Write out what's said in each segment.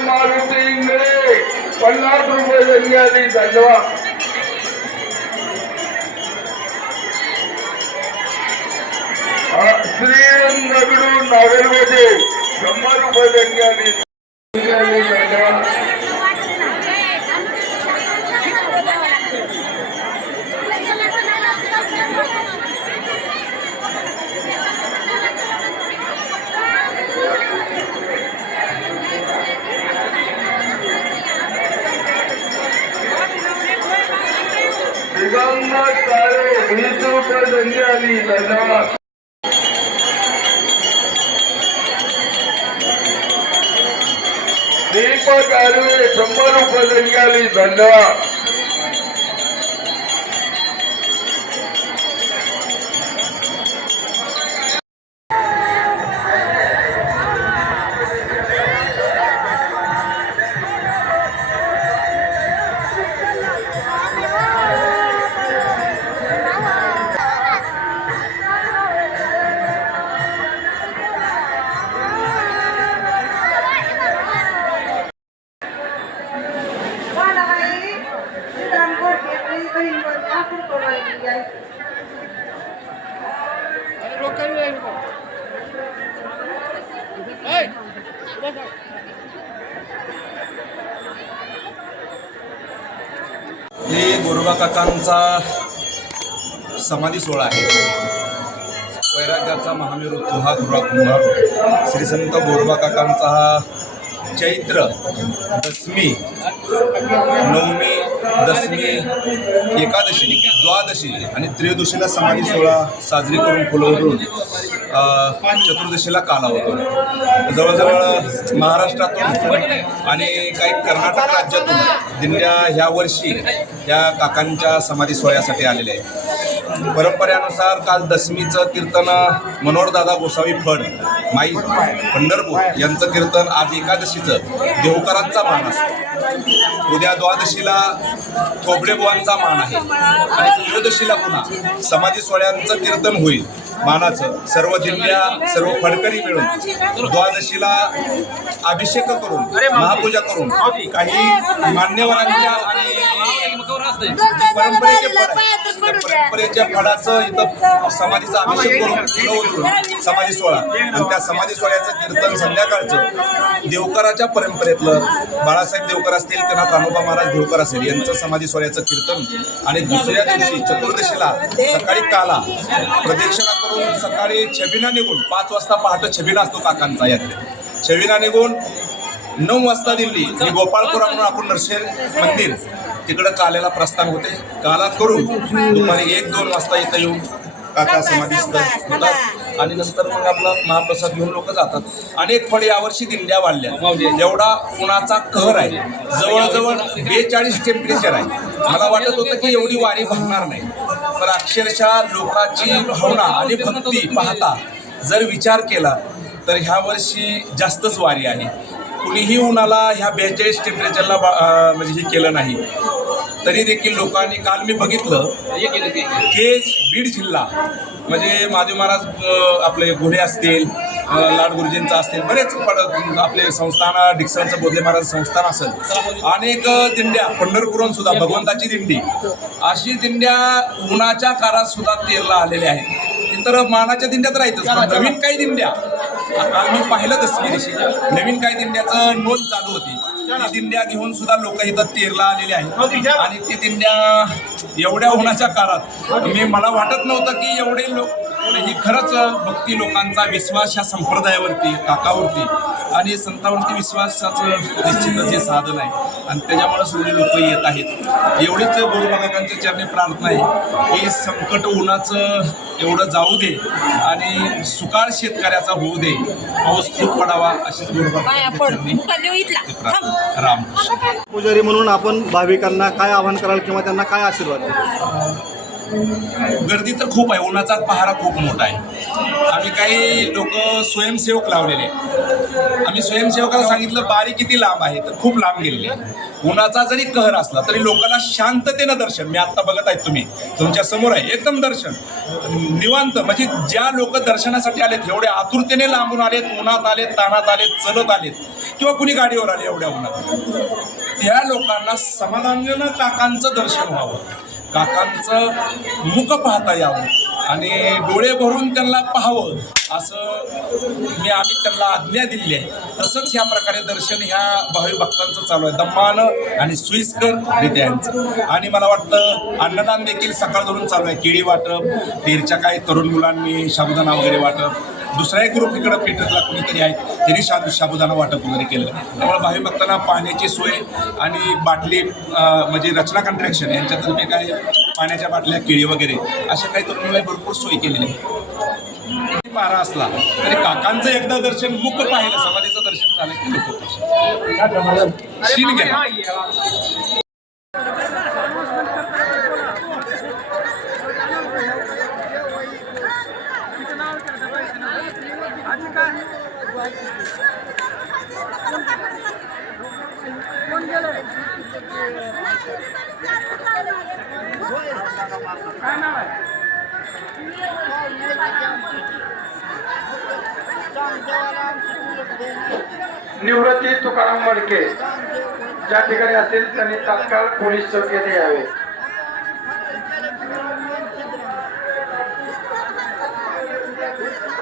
आप्पासाहेब मारुती इंगळे पन्नास रुपये देणी आली धन्यवाद आ, श्री free the North. દીપક આરોએ સંબંધ પદવિયાલી ધન્યવાદ हे गोरोबा काकांचा समाधी सोहळा आहे. वैराग्याचा महामेरू हा दुरा कुंभार. श्री संत गोरोबा काकांचा हा चैत्र दशमी नवमी दशमी एकादशी द्वादशी आणि त्रयोदशीला समाधी सोहळा साजरी करून फुलवरून चतुर्दशीला काला होतो जवळजवळ महाराष्ट्रातून आणि काही कर्नाटक राज्यातून दिंड्या ह्या वर्षी या काकांच्या समाधी सोहळ्यासाठी आलेल्या आहेत. परंपरेनुसार काल दशमीचं कीर्तन मनोहरदादा गोसावी फड माई पंढरपूर यांचं कीर्तन आज एकादशीचं देवकरांचा मान असतो. उद्या द्वादशीला थोबडेबुवांचा मान आहे. आणि त्रयोदशीला पुन्हा समाधी सोहळ्यांचं कीर्तन होईल. मानाचं. सर्व जिल्ह्या सर्व फडकरी मिळून द्वादशीला अभिषेक करून महापूजा करून काही मान्यवरांच्या आणि परंपरेचे फड परंपरेच्या फळाचं इथं समाधीचा अभिषेक करून समाधी सोहळा. आणि त्या समाधी सोहळ्याचं कीर्तन संध्याकाळचं देवकराच्या परंपरेतलं बाळासाहेब देवकर असतील किंवा कान्होबा महाराज देवकर असेल यांचं समाधी सोहळ्याचं कीर्तन. आणि दुसऱ्या दिवशी चतुर्दशीला सकाळी काला प्रदक्षिणा सकाळी छबिना निघून पाच वाजता पहाटे छबिना असतो काकांचा यात्रे. छबिना निघून नऊ वाजता दिल्ली आणि गोपाळपुरा म्हणून आपण नरशेर मंदिर तिकडं काल्याला प्रस्थान होते. काला करून दुपारी एक दोन वाजता इथं येऊन काका समाधीस्थ होतात आणि नंतर मग आपला महाप्रसाद घेऊन लोक जातात. अनेक फळ यावर्षी दिंड्या वाढल्या एवढा उन्हाचा कहर आहे. जवळजवळ बेचाळीस टेम्परेचर आहे. मला वाटत होतं की एवढी वारी भरणार नाही. पण अक्षरशः लोकांची भावना आणि भक्ती पाहता जर विचार केला तर ह्या वर्षी जास्तच वारी आहे. कुणीही उन्हाला ह्या बेचाळीस टेम्परेचरला म्हणजे हे केलं नाही. तरी देखील लोकांनी काल मी बघितलं केज बीड जिल्हा म्हणजे माधव महाराज आपले घोडे असतील लाड गुरुजींचा असतील बरेच पड आपले संस्थान डिक्सनचं बोधले महाराज संस्थान असेल. अनेक दिंड्या पंढरपूरहून सुद्धा भगवंताची दिंडी. अशी दिंड्या उन्हाच्या काळात सुद्धा तेरला आलेल्या आहेत. तर मानाच्या दिंड्यात राहतच पण नवीन काही दिंड्या. काल मी पाहिलं दिवशी नवीन काही दिंड्याचं नोंद चालू होती. दिंड्या घेऊन सुद्धा लोक इथं तेरला आलेले आहेत. आणि ते दिंड्या एवढ्या होण्याच्या काळात मी मला वाटत नव्हतं की एवढे लोक ही खरंच भक्ती लोकांचा विश्वास ह्या संप्रदायावरती काकावरती आणि संतावरती विश्वासाचं निश्चितच हे साधन आहे. आणि त्याच्यामुळे सगळे लोक येत आहेत. एवढीच गोरबाकाकांच्या चरणी प्रार्थना आहे की संकट उन्हाचं एवढं जाऊ दे आणि सुकाळ शेतकऱ्याचा होऊ दे. पाऊस खूप पडावा अशीच प्रार्थना. राम. पुजारी म्हणून आपण भाविकांना काय आवाहन कराल किंवा त्यांना काय आशीर्वाद? गर्दी तर खूप आहे. उन्हाचा पहारा खूप मोठा आहे. आम्ही काही लोक स्वयंसेवक लावलेले आहेत. आम्ही स्वयंसेवकाला सांगितलं बारी किती लांब आहे? तर खूप लांब गेलेले आहे. उन्हाचा जरी कहर असला तरी लोकांना शांततेनं दर्शन. मी आत्ता बघत आहेत तुम्ही. तुमच्यासमोर आहे. एकदम दर्शन. निवांत. म्हणजे ज्या लोक दर्शनासाठी आलेत एवढ्या आतुरतेने लांबून आलेत उन्हात आलेत तानात आलेत चलत आलेत किंवा कुणी गाडीवर आले एवढ्या उन्हात त्या लोकांना समाधानजनक काकांचं दर्शन व्हावं. काकांचं मुख पाहता यावं आणि डोळे भरून त्यांना पाहावं असं मी आम्ही त्यांना आज्ञा दिली आहे. तसंच ह्या प्रकारे दर्शन ह्या भावी भक्तांचं चालू आहे. दम्मानं आणि सुईस्कर रित्या यांचं आणि मला वाटतं अन्नदान देखील सकाळ धरून चालू आहे. केळी वाटप तेरच्या काही तरुण मुलांनी साबुदाणा वगैरे वाटप दुसरा एक ग्रुप इकडं पेटरला कोणीतरी आहेत त्यांनी शाबू साबुदाणा वाटप वगैरे केलं. त्यामुळे भावी भक्तांना पाण्याची सोय आणि बाटली म्हणजे रचना कॉन्ट्रॅक्शन यांच्यातर्फे काय पाण्याच्या बाटल्या केळी वगैरे अशा काही तरुणाला भरपूर सोय केलेली आहे. पारा असला तरी काकांचं एकदा दर्शन मुख पाहिलं समाधीचं दर्शन झालं की लोक शील गेला निवृत्ती तुकाराम मडके. ज्या ठिकाणी असेल त्यांनी तात्काळ पोलीस चौकीत येथे यावे.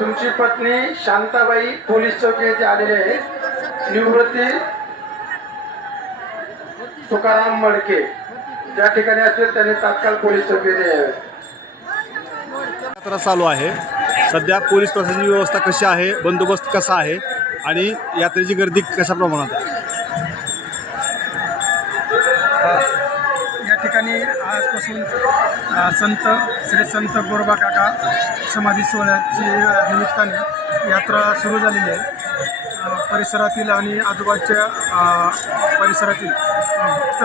तुमची पत्नी शांताबाई पोलीस चौकी येथे आलेली आहे. निवृत्ती तुकाराम मडके. ज्या ठिकाणी असेल त्यांनी तात्काळ पोलीस चौकी येथे यावे. यात्रा चालू आहे. सध्या पोलीस प्रशासनाची व्यवस्था कशी आहे? बंदोबस्त कसा आहे? आणि यात्रेची गर्दी कशा प्रमाणात आहे? या ठिकाणी आजपासून अ, संत श्री संत गोरबा काका समाधी सोहळ्याची निमित्ताने यात्रा सुरू झालेली आहे. परिसरातील आणि आजूबाजूच्या परिसरातील भक्त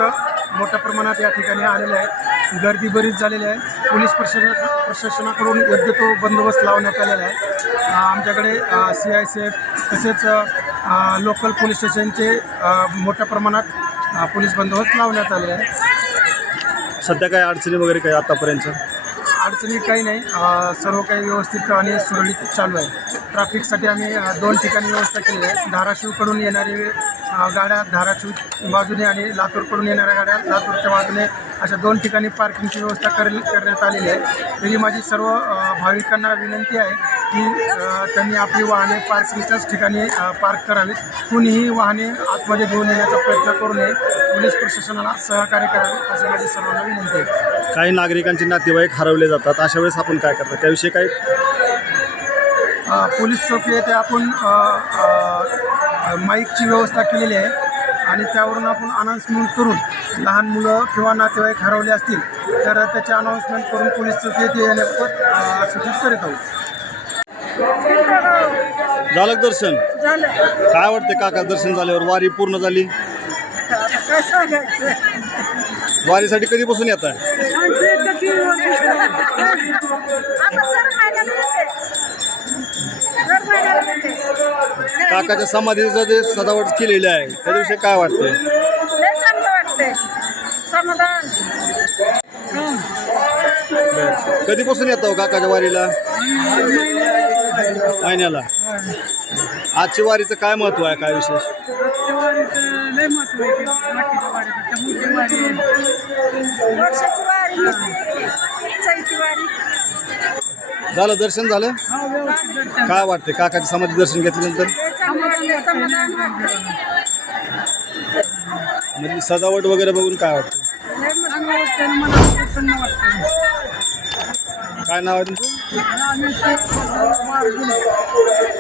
मोठ्या प्रमाणात या ठिकाणी आलेले आहेत. गर्दी बरीच झालेली आहे. पोलीस प्रशासन प्रशासनाकडून योग्य तो बंदोबस्त लावण्यात आलेला आहे. आमच्याकडे सी आय सी एफ तसेच लोकल पोलीस स्टेशनचे मोठ्या प्रमाणात पोलीस बंदोबस्त लावण्यात आले आहे. सध्या काय अडचणी वगैरे काही आतापर्यंत? अडचणी काही नाही. सर्व काही व्यवस्थित आणि सुरळीत चालू आहे. ट्रॅफिकसाठी आम्ही दोन ठिकाणी व्यवस्था केली आहे. धाराशिवकडून येणारी गाड्या धाराशिव बाजूने आणि लातूरकडून येणाऱ्या गाड्या लातूरच्या बाजूने अशा दोन ठिकाणी पार्किंगची व्यवस्था कर करण्यात आलेली आहे. तरी माझी सर्व भाविकांना विनंती आहे की त्यांनी आपली वाहने पार्किंगच्याच ठिकाणी पार्क करावीत. कुणीही वाहने आतमध्ये घेऊन येण्याचा प्रयत्न करू नये. पोलीस प्रशासनाला सहकार्य करावे अशी माझी सर्वांना विनंती आहे. काही नागरिकांचे नातेवाईक हरवले जातात. अशा वेळेस आपण काय करता त्याविषयी काही पोलीस चौकी येथे आपण माईकची व्यवस्था केलेली आहे आणि त्यावरून आपण अनाऊन्समेंट करून लहान मुलं किंवा नातेवाईक हरवले असतील तर त्याचे अनाऊन्समेंट करून पोलीस चौकी येथे येण्याबाबत सूचित करीत आहोत. झालं का दर्शन? झालं. काय वाटते काका दर्शन झाल्यावर? वारी पूर्ण झाली? काय सांगायचं? वारीसाठी कधीपासून येत. आहे सांगते काकाच्या समाधीचं जे सजावट केलेली आहे काय वाटते लय चांगलं वाटतंय. समाधान. कधीपासून येतो काकाच्या वारीला? महिन्याला आजची वारीचं काय महत्त्व आहे? काय विशेष? लय महत्त्व आहे बाकीच्या वारीपेक्षा मोठी वारी वर्षाची वारी. चैती वारी. झालं दर्शन झालं? हा व्यवस्थित दर्शन. काय वाटते काकाच्या समाधी दर्शन घेतल्यानंतर समाधान म्हणजे सजावट वगैरे बघून काय वाटतं लय मस्त चांगलं वाटतं आणि मला प्रसन्न वाटतं काय नाव आहे तुमचं? Lanet olsun.